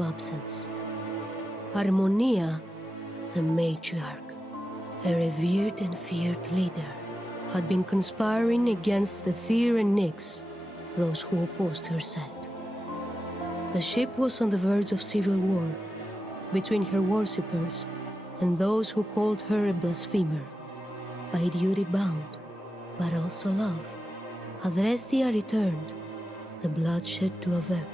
absence. Harmonia, the matriarch, a revered and feared leader, had been conspiring against the Tyr and Nyx, those who opposed her sect. The ship was on the verge of civil war between her worshippers and those who called her a blasphemer. By duty bound, but also love, Adrestia returned, the bloodshed to avert.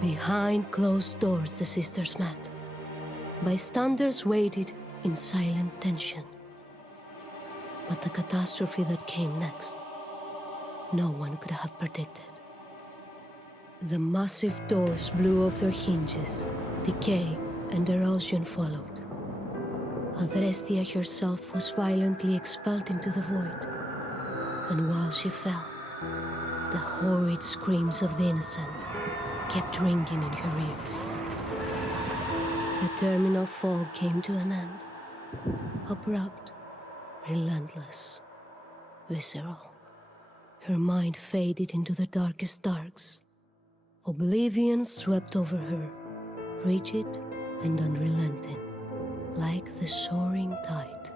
Behind closed doors the sisters met. Bystanders waited in silent tension. But the catastrophe that came next, no one could have predicted. The massive doors blew off their hinges, decay and erosion followed. Adrestia herself was violently expelled into the void, and while she fell, the horrid screams of the innocent kept ringing in her ears. The terminal fall came to an end, abrupt, relentless, visceral. Her mind faded into the darkest darks. Oblivion swept over her, rigid and unrelenting, like the soaring tide.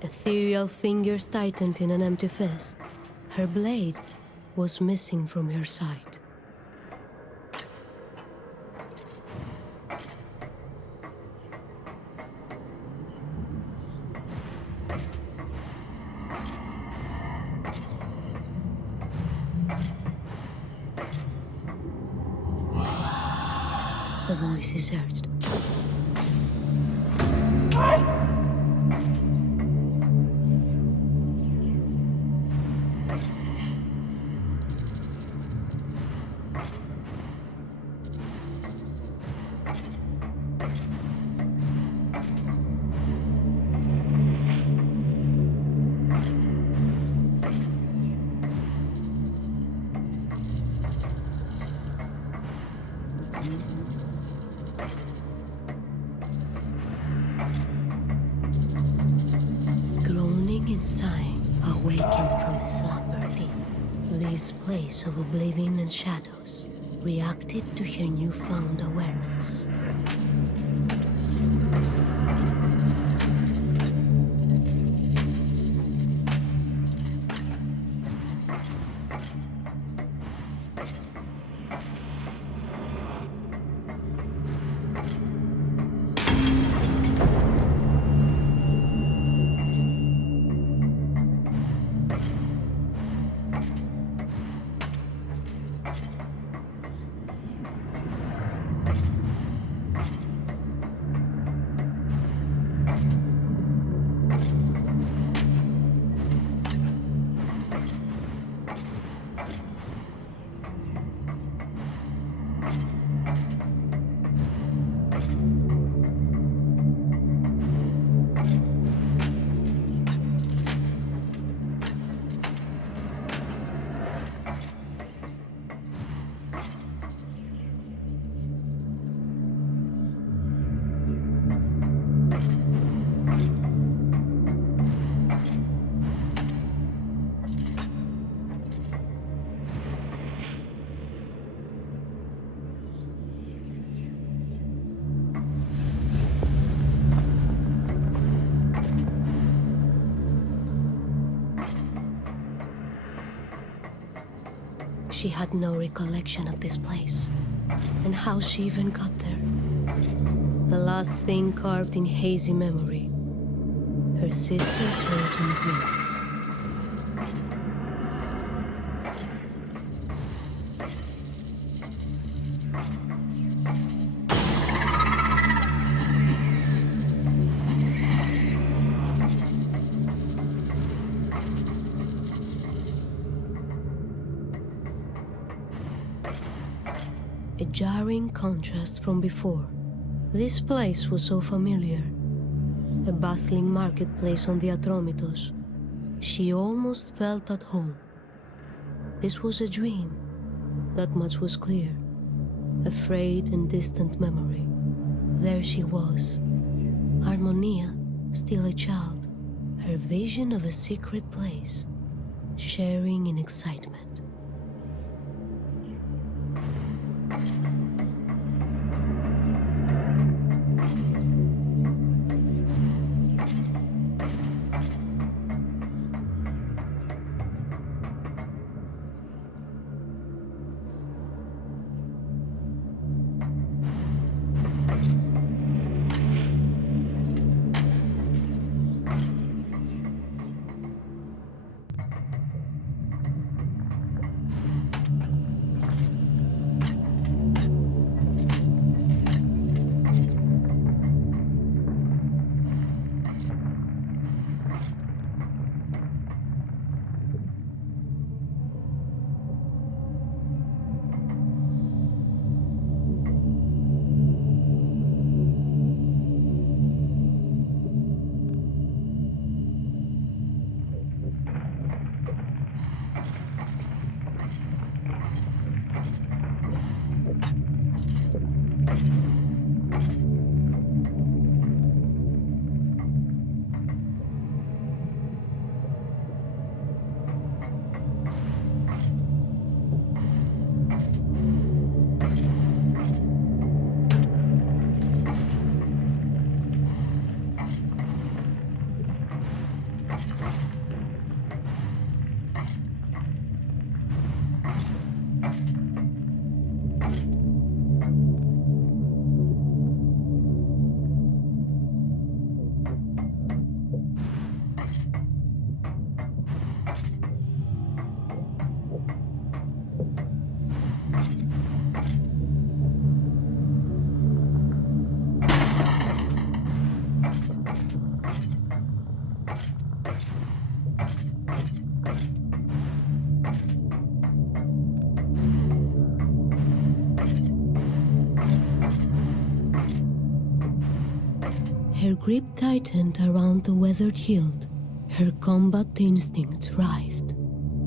Ethereal fingers tightened in an empty fist. Her blade was missing from her side. The voices urged. Groaning and sighing, awakened from his slumber deep, this place of oblivion and shadows reacted to her newfound awareness. She had no recollection of this place, and how she even got there. The last thing carved in hazy memory, her sister's virgin dreams. A jarring contrast from before. This place was so familiar. A bustling marketplace on the Atromitos. She almost felt at home. This was a dream. That much was clear. A frayed and distant memory. There she was. Harmonia, still a child. Her vision of a secret place. Sharing in excitement. Her grip tightened around the weathered hilt. Her combat instinct writhed.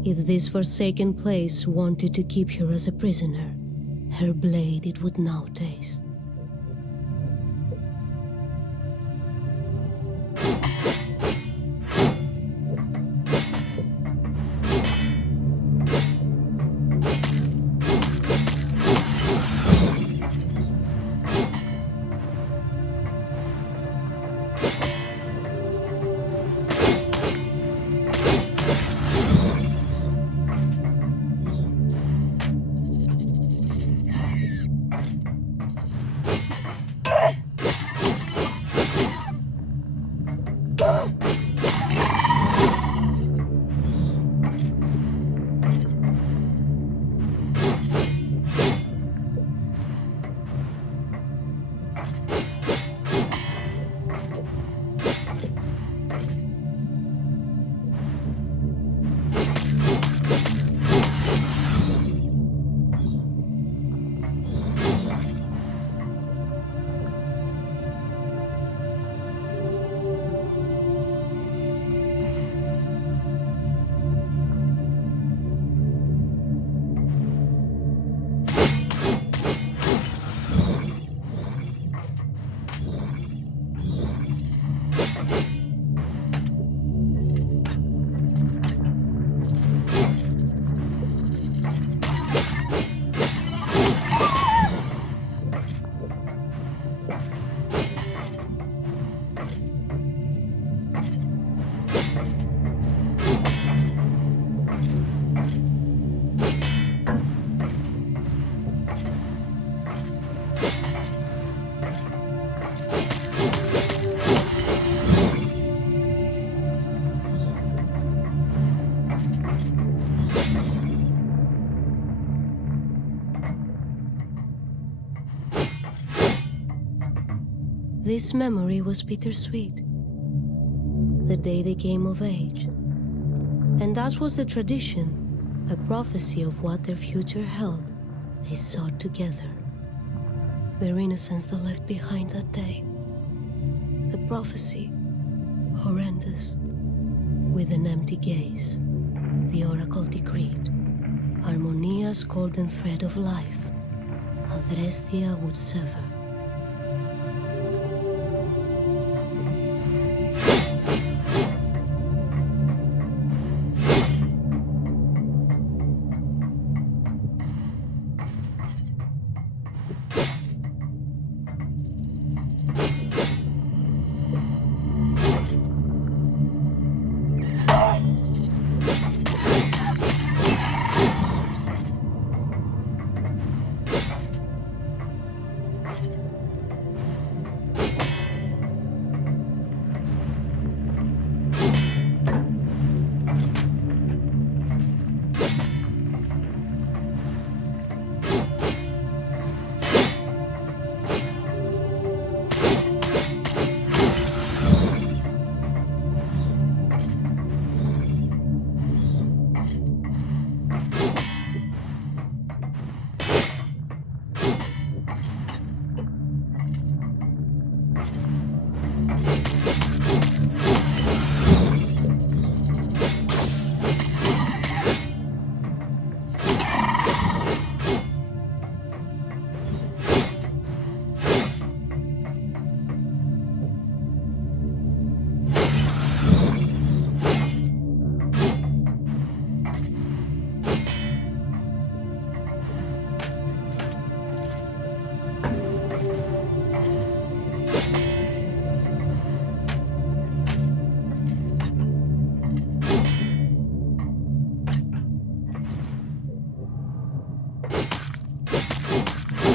If this forsaken place wanted to keep her as a prisoner, her blade it would now taste. This memory was bittersweet. The day they came of age. And as was the tradition, a prophecy of what their future held. they sought together. Their innocence they left behind that day. A prophecy, horrendous, with an empty gaze. The oracle decreed, Harmonia's golden thread of life, Adrestia would sever.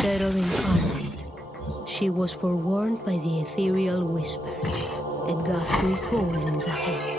Terror incarnate, she was forewarned by the ethereal whispers. A ghastly foe loomed ahead.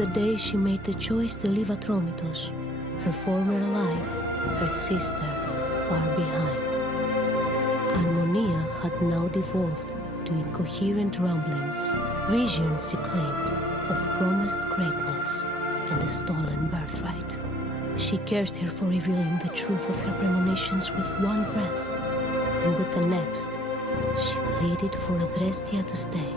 the day she made the choice to leave Atromitos, her former life, her sister, far behind. Harmonia had now devolved to incoherent ramblings, visions she claimed of promised greatness and a stolen birthright. She cursed her for revealing the truth of her premonitions with one breath, and with the next, she pleaded for Adrestia to stay.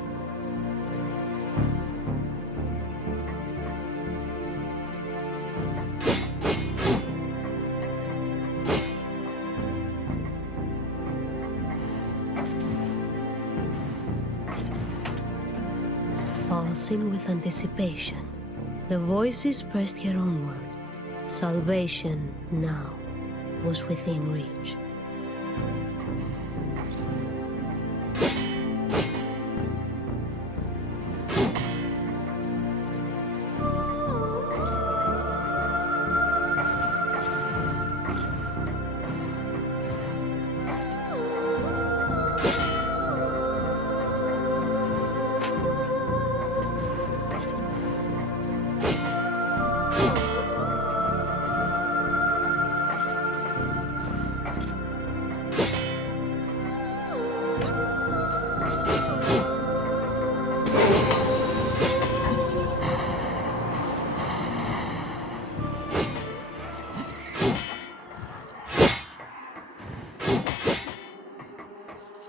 Pulsing with anticipation, the voices pressed her onward. Salvation now was within reach.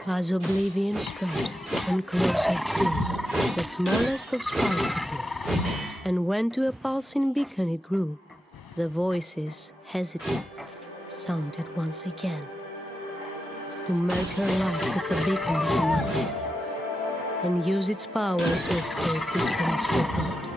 As oblivion stretched and closer drew, the smallest of sparks appeared, and when to a pulsing beacon it grew, the voices, hesitant, sounded once again. To merge her life with the beacon that demanded, and use its power to escape this blissful world.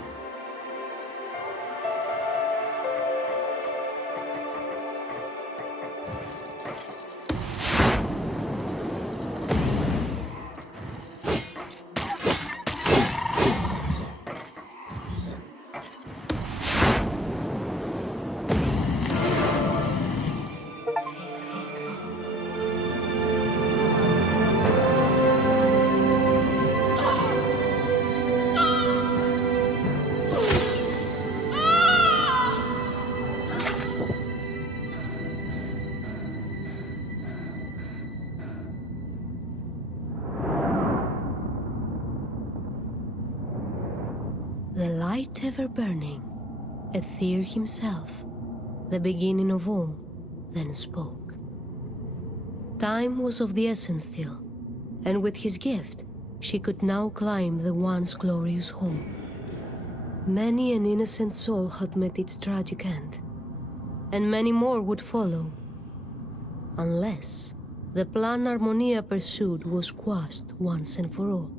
The light ever burning, Aether himself, the beginning of all, then spoke. Time was of the essence still, and with his gift, she could now climb the once glorious hall. Many an innocent soul had met its tragic end, and many more would follow, unless the plan Harmonia pursued was quashed once and for all.